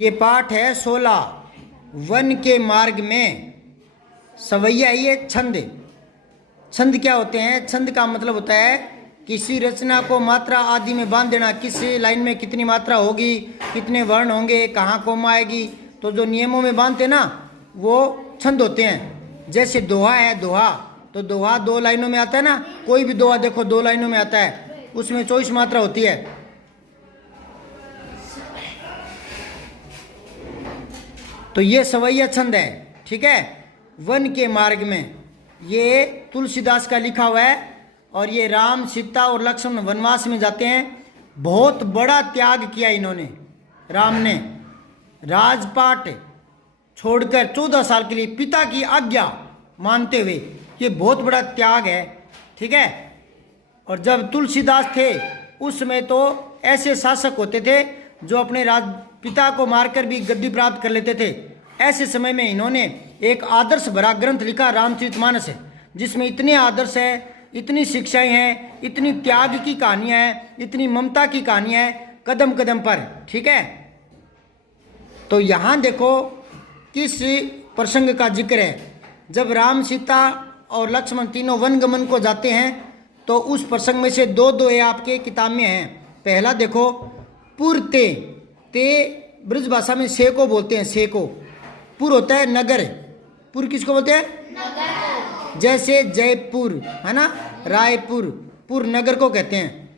ये पाठ है 16 वन के मार्ग में। सवैया ये छंद। छंद क्या होते हैं? छंद का मतलब होता है किसी रचना को मात्रा आदि में बांध देना। किस लाइन में कितनी मात्रा होगी, कितने वर्ण होंगे, कहाँ कोमा आएगी, तो जो नियमों में बांधते ना वो छंद होते हैं। जैसे दोहा है, दोहा तो दोहा 2 लाइनों में आता है ना। कोई भी दोहा देखो 2 लाइनों में आता है, उसमें 24 मात्रा होती है। तो ये सवैया छंद है, ठीक है। वन के मार्ग में ये तुलसीदास का लिखा हुआ है। और ये राम, सीता और लक्ष्मण वनवास में जाते हैं। बहुत बड़ा त्याग किया इन्होंने। राम ने राजपाट छोड़कर 14 साल के लिए पिता की आज्ञा मानते हुए, ये बहुत बड़ा त्याग है, ठीक है। और जब तुलसीदास थे उस समय तो ऐसे शासक होते थे जो अपने पिता को मारकर भी गद्दी प्राप्त कर लेते थे। ऐसे समय में इन्होंने एक आदर्श भरा ग्रंथ लिखा, रामचरितमानस है, जिसमें इतने आदर्श है, इतनी शिक्षाएं हैं, इतनी त्याग की कहानियां हैं, इतनी ममता की कहानियां हैं, कदम कदम पर, ठीक है। तो यहाँ देखो किस प्रसंग का जिक्र है। जब राम, सीता और लक्ष्मण तीनों वनगमन को जाते हैं तो उस प्रसंग में से 2 आपके किताब में हैं। पहला देखो, पुरते ते ब्रज भाषा में से को बोलते हैं। से को पुर होता है नगर। पुर किसको बोलते हैं? नगर। जैसे जयपुर है ना, रायपुर, पुर नगर को कहते हैं।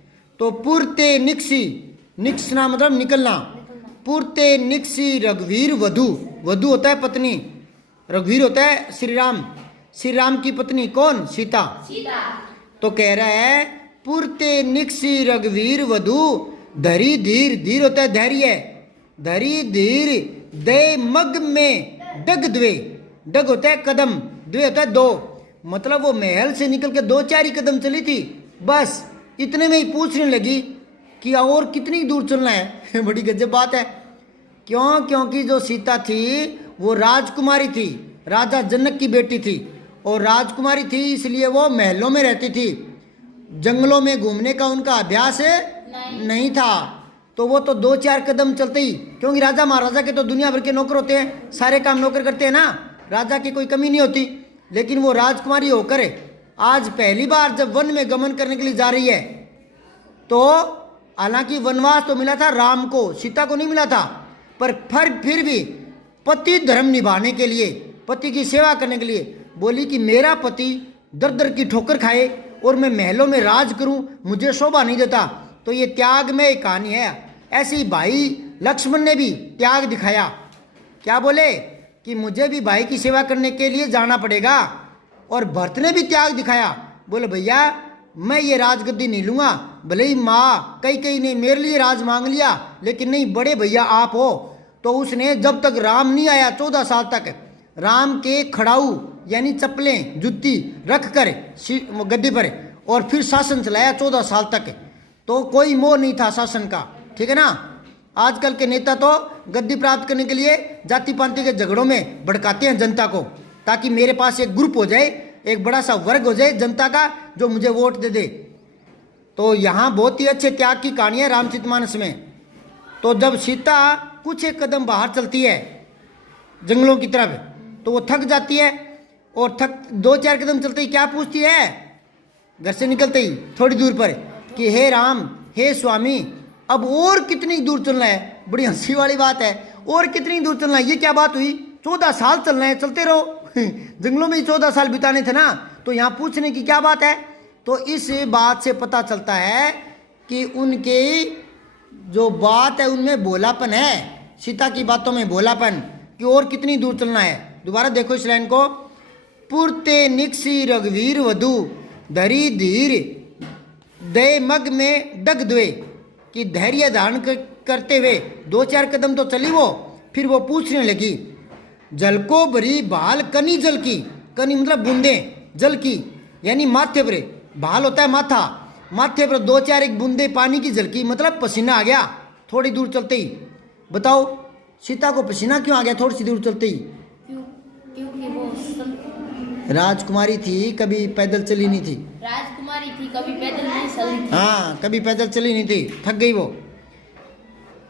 तो पुरते निक्सी, निक्सना मतलब निकलना। पुरते निक्सी रघुवीर वधु, वधु होता है पत्नी, रघुवीर होता है श्री राम, श्री राम की पत्नी कौन? सीता। तो कह रहा है पुरते निक्सी रघुवीर वधु धरी धीर, धीर होता है धैर्य, धरी धीर दे मग में डग द्वे, डग होता है कदम, द्वे होता है 2, मतलब वो महल से निकल के 2-4 ही कदम चली थी, बस इतने में ही पूछने लगी कि और कितनी दूर चलना है। बड़ी गजब बात है। क्यों? क्योंकि जो सीता थी वो राजकुमारी थी, राजा जनक की बेटी थी, और राजकुमारी थी इसलिए वो महलों में रहती थी, जंगलों में घूमने का उनका अभ्यास नहीं था। तो वो तो 2-4 कदम चलते ही, क्योंकि राजा महाराजा के तो दुनिया भर के नौकर होते हैं, सारे काम नौकर करते हैं ना, राजा की कोई कमी नहीं होती। लेकिन वो राजकुमारी होकर आज पहली बार जब वन में गमन करने के लिए जा रही है, तो हालांकि वनवास तो मिला था राम को, सीता को नहीं मिला था, पर फिर भी पति धर्म निभाने के लिए, पति की सेवा करने के लिए बोली कि मेरा पति दर दर की ठोकर खाए और मैं महलों में राज करूं, मुझे शोभा नहीं देता। तो ये त्याग में एक कहानी है। ऐसे ही भाई लक्ष्मण ने भी त्याग दिखाया। क्या बोले कि मुझे भी भाई की सेवा करने के लिए जाना पड़ेगा। और भरत ने भी त्याग दिखाया, बोले भैया मैं ये राजगद्दी नहीं लूँगा, भले ही माँ कई ने मेरे लिए राज मांग लिया, लेकिन नहीं, बड़े भैया आप हो। तो उसने जब तक राम नहीं आया 14 साल तक राम के खड़ाऊ यानी चप्पलें जुत्ती रख कर गद्दी पर, और फिर शासन चलाया 14 साल तक। तो कोई मोह नहीं था शासन का, ठीक है ना। आजकल के नेता तो गद्दी प्राप्त करने के लिए जाति पाति के झगड़ों में भड़काते हैं जनता को, ताकि मेरे पास एक ग्रुप हो जाए, एक बड़ा सा वर्ग हो जाए जनता का जो मुझे वोट दे दे। तो यहाँ बहुत ही अच्छे त्याग की कहानी है रामचरितमानस में। तो जब सीता कुछ एक कदम बाहर चलती है जंगलों की तरफ, तो वो थक जाती है, और 2-4 कदम चलते ही क्या पूछती है घर से निकलते ही थोड़ी दूर पर कि हे राम, हे स्वामी, अब और कितनी दूर चलना है। बड़ी हंसी वाली बात है, और कितनी दूर चलना है, ये क्या बात हुई? 14 साल चलना है, चलते रहो। जंगलों में ही 14 साल बिताने थे ना, तो यहाँ पूछने की क्या बात है? तो इस बात से पता चलता है कि उनकी जो बात है उनमें भोलापन है, सीता की बातों में भोलापन, कि और कितनी दूर चलना है। दोबारा देखो इस लाइन को, पुरते निक्सी रघुवीर वधु धरी धीर दे मग में डग द्वे, कि धैर्य धारण करते हुए 2-4 कदम तो चली वो, फिर वो पूछने लगी जल को भरी भाल कनी जल की, कनी मतलब बूंदे जल की, यानी माथे पर, भाल होता है माथा, माथे पर 2-4 एक बूंदे पानी की जल की, मतलब पसीना आ गया थोड़ी दूर चलते ही। बताओ सीता को पसीना क्यों आ गया थोड़ी सी दूर चलते ही? क्योंकि वो राजकुमारी थी, कभी पैदल चली नहीं थी। राजकुमारी थी, कभी पैदल नहीं चली थी। हाँ, कभी पैदल चली नहीं थी, थक गई वो।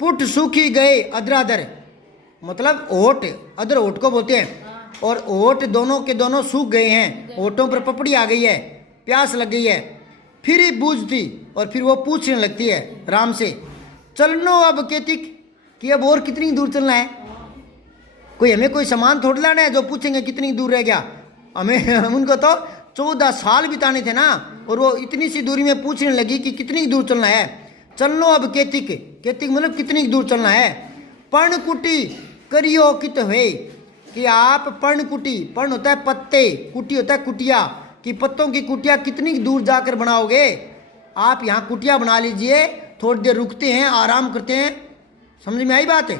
पुट सूखी गए अदरादर, मतलब ओट, अदर ओट को बोलते हैं। और ओट दोनों के दोनों सूख गए हैं, ओटों पर पपड़ी आ गई है, प्यास लग गई है। फिर ही बूझती और फिर वो पूछने लगती है राम से, चलनो अब केतिक, कि अब और कितनी दूर चलना है। कोई हमें कोई सामान थोड़ा लाना है जो पूछेंगे कितनी दूर रह गया। हम उनको तो 14 साल बिताने थे ना, और वो इतनी सी दूरी में पूछने लगी कि कितनी दूर चलना है। चलनो अब केतिक, केतिक मतलब कितनी दूर चलना है। पर्णकुटी करियो कित हुए, कि आप पर्णकुटी, पर्ण होता है पत्ते, कुटी होता है कुटिया, कि पत्तों की कुटिया कितनी दूर जाकर बनाओगे। आप यहाँ कुटिया बना लीजिए, थोड़ी देर रुकते हैं, आराम करते हैं। समझ में आई बात है।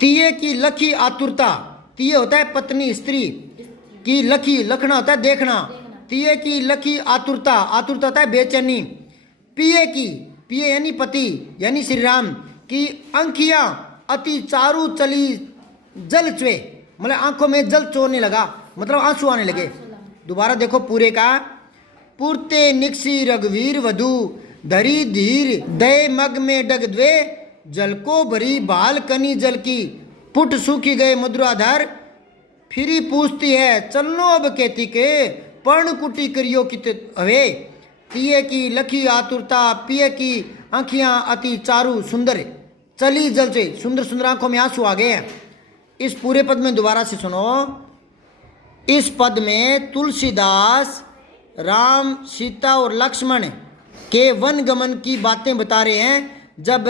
तिये की लखी आतुरता, तिये होता है पत्नी स्त्री, की लखी लखना होता है देखना, तिये की लखी आतुरता, आतुरता होता है बेचैनी। पिए की, पिए यानी पति यानी श्री राम की अंखियां अति चारू चली जल चुए, मतलब आंखों में जल चोरने लगा, मतलब आंसू आने लगे। दोबारा देखो पूरे का, पुरते निक्सी रघुवीर वधु धरी धीर दय मग में डग द्वे, जल को भरी बाल कनी जल की पुट सूखी गए मधुराधर। फिरी पूछती है चलनो अब कहती के, पर्ण कुटी करियो कित हवे, पिए की लखी आतुरता, पिए की आंखियां अति चारू सुंदर चली जल से, सुंदर सुंदर आंखों में आंसू आ गए हैं। इस पूरे पद में दोबारा से सुनो। इस पद में तुलसीदास राम, सीता और लक्ष्मण के वन गमन की बातें बता रहे हैं। जब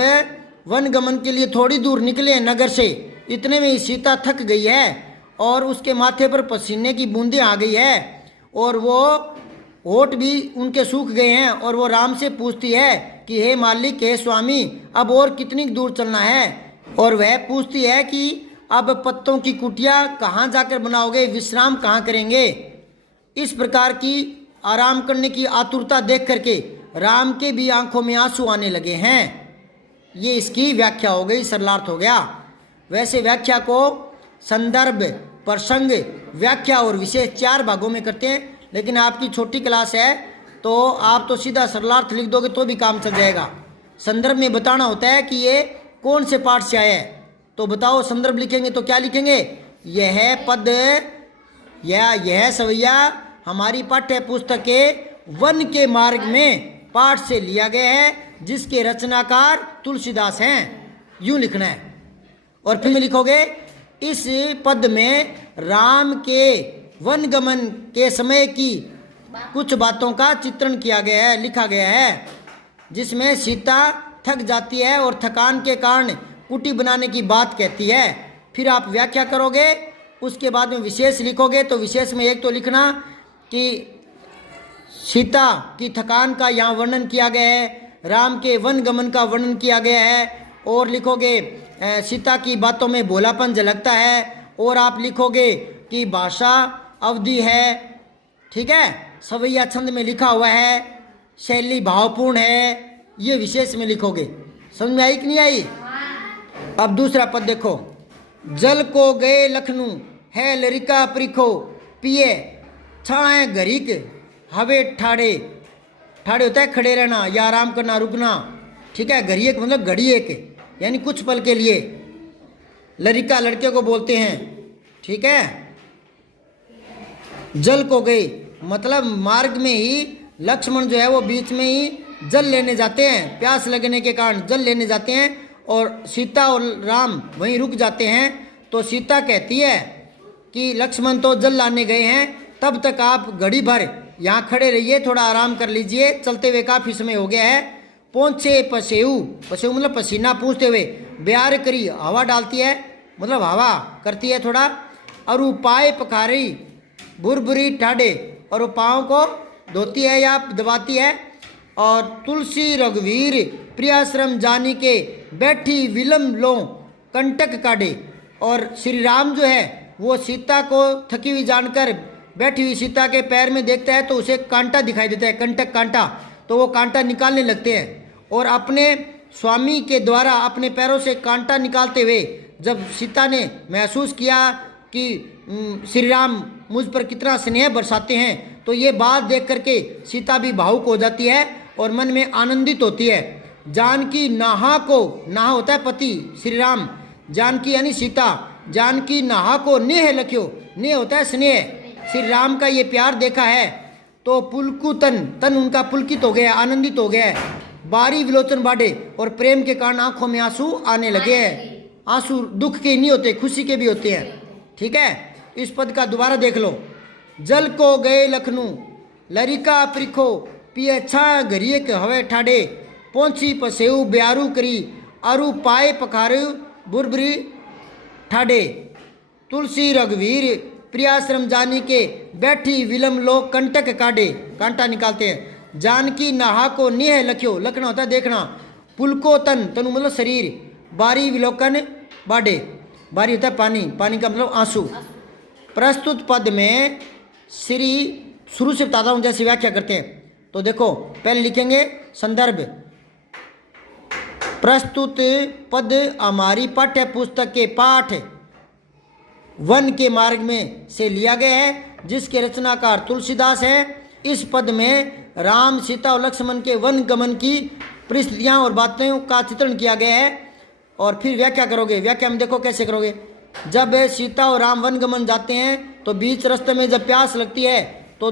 वन गमन के लिए थोड़ी दूर निकले नगर से, इतने में ही सीता थक गई है और उसके माथे पर पसीने की बूंदें आ गई है, और वो होठ भी उनके सूख गए हैं। और वो राम से पूछती है कि हे मालिक, हे स्वामी, अब और कितनी दूर चलना है। और वह पूछती है कि अब पत्तों की कुटिया कहाँ जाकर बनाओगे, विश्राम कहाँ करेंगे। इस प्रकार की आराम करने की आतुरता देख करके राम के भी आंखों में आंसू आने लगे हैं। ये इसकी व्याख्या हो गई, सरलार्थ हो गया। वैसे व्याख्या को संदर्भ, प्रसंग, व्याख्या और विशेष 4 भागों में करते हैं, लेकिन आपकी छोटी क्लास है तो आप तो सीधा सरलार्थ लिख दोगे तो भी काम चल जाएगा। संदर्भ में बताना होता है कि ये कौन से पाठ से आया है। तो बताओ, संदर्भ लिखेंगे तो क्या लिखेंगे, यह पद या यह सवैया हमारी पाठ्य पुस्तक के वन के मार्ग में पाठ से लिया गया है, जिसके रचनाकार तुलसीदास हैं। यूं लिखना है। और फिर में लिखोगे, इस पद में राम के वन गमन के समय की कुछ बातों का चित्रण किया गया है, लिखा गया है, जिसमें सीता थक जाती है और थकान के कारण कुटी बनाने की बात कहती है। फिर आप व्याख्या करोगे, उसके बाद में विशेष लिखोगे। तो विशेष में एक तो लिखना कि सीता की थकान का यहाँ वर्णन किया गया है, राम के वन गमन का वर्णन किया गया है। और लिखोगे सीता की बातों में भोलापन झलकता है। और आप लिखोगे कि भाषा अवधि है, ठीक है, सवैया छंद में लिखा हुआ है, शैली भावपूर्ण है। ये विशेष में लिखोगे। समझ में आई कि नहीं आई। अब दूसरा पद देखो, जल को गए लखनऊ है लरिका परिखो, पिए छाए घरीक हवे ठाड़े, ठाड़े होता है खड़े रहना या आराम करना, रुकना, ठीक है। घड़ी एक मतलब घड़ी एक, यानी कुछ पल के लिए। लरिका लड़के को बोलते हैं, ठीक है। जल को गए मतलब मार्ग में ही लक्ष्मण जो है वो बीच में ही जल लेने जाते हैं, प्यास लगने के कारण जल लेने जाते हैं, और सीता और राम वहीं रुक जाते हैं। तो सीता कहती है कि लक्ष्मण तो जल लाने गए हैं, तब तक आप घड़ी भर यहाँ खड़े रहिए, थोड़ा आराम कर लीजिए, चलते हुए काफ़ी समय हो गया है। पहुँचे पसेऊ, पसेऊ मतलब पसीना पूछते हुए, ब्यार करी हवा डालती है, मतलब हवा करती है थोड़ा। और उपाय पखारी बुरबुरी ठाडे, और वो पाँव को धोती है या दबाती है। और तुलसी रघुवीर प्रियाश्रम जानी के बैठी विलम लो कंटक काटे, और श्री राम जो है वो सीता को थकी हुई जानकर बैठी हुई सीता के पैर में देखता है तो उसे कांटा दिखाई देता है, कंटक कांटा, तो वो कांटा निकालने लगते हैं। और अपने स्वामी के द्वारा अपने पैरों से कांटा निकालते हुए जब सीता ने महसूस किया कि श्री राम मुझ पर कितना स्नेह बरसाते हैं, तो ये बात देख करके सीता भी भावुक हो जाती है और मन में आनंदित होती है। जानकी नाहा को, नाहा होता है पति श्री राम, जानकी यानी सीता, जानकी नहा को नेह लख्यो, नेह होता है स्नेह, श्री राम का ये प्यार देखा है तो पुलकुतन, तन उनका पुलकित हो गया, आनंदित हो गया है। बारी विलोचन बाढ़े, और प्रेम के कारण आंखों में आंसू आने लगे हैं। आंसू दुख के नहीं होते, खुशी के भी होते हैं। ठीक है, इस पद का दोबारा देख लो। जल को गए लखनऊ, लरिका प्रिखो, पिए छा घरिए के हवे ठाडे, पहुंची पसेऊ ब्यारू करी, अरु पाए पखारू बुरबरी ठाडे। तुलसी रघुवीर प्रियाश्रम जानी के, बैठी विलम लोग कंटक काटे, कांटा निकालते हैं। जानकी नहा को नेह लख्यो, लखना होता है देखना, पुलको तन, तनु मतलब शरीर, बारी विलोकन बाडे, बारी होता है पानी, पानी का मतलब आंसू। प्रस्तुत पद में श्री, शुरू से बताता हूँ जैसे व्याख्या करते हैं। तो देखो पहले लिखेंगे संदर्भ, प्रस्तुत पद हमारी पाठ्य पुस्तक के पाठ वन के मार्ग में से लिया गया है, जिसके रचनाकार तुलसीदास है। इस पद में राम, सीता और लक्ष्मण के वन गमन की परिस्थितियाँ और बातों का चित्रण किया गया है। और फिर व्याख्या करोगे, व्याख्या में देखो कैसे करोगे। जब सीता और राम वन गमन जाते हैं तो बीच रास्ते में जब प्यास लगती है तो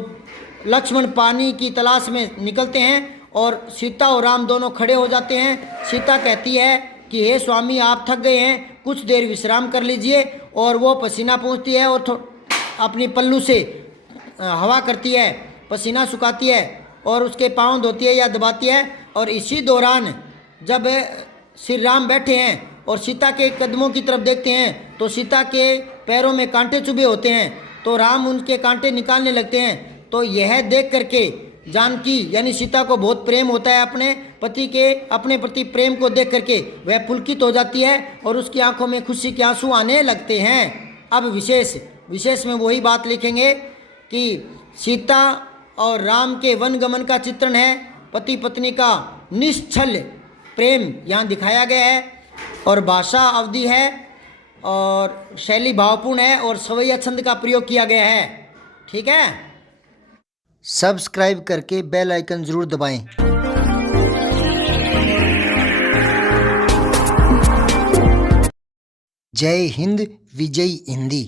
लक्ष्मण पानी की तलाश में निकलते हैं और सीता और राम दोनों खड़े हो जाते हैं। सीता कहती है कि हे स्वामी आप थक गए हैं, कुछ देर विश्राम कर लीजिए, और वो पसीना पोंछती है और अपनी पल्लू से हवा करती है, पसीना सुखाती है और उसके पाँव धोती है या दबाती है। और इसी दौरान जब श्री राम बैठे हैं और सीता के कदमों की तरफ देखते हैं तो सीता के पैरों में कांटे चुभे होते हैं, तो राम उनके कांटे निकालने लगते हैं। तो यह देख करके जानकी यानी सीता को बहुत प्रेम होता है अपने पति के, अपने प्रति प्रेम को देख करके वह पुलकित हो जाती है और उसकी आंखों में खुशी के आंसू आने लगते हैं। अब विशेष में वही बात लिखेंगे कि सीता और राम के वन गमन का चित्रण है, पति पत्नी का निश्चल प्रेम यहाँ दिखाया गया है, और भाषा अवधि है और शैली भावपूर्ण है और सवैया छंद का प्रयोग किया गया है। ठीक है, सब्सक्राइब करके बेल आइकन जरूर दबाएं। जय हिंद, विजय हिंदी।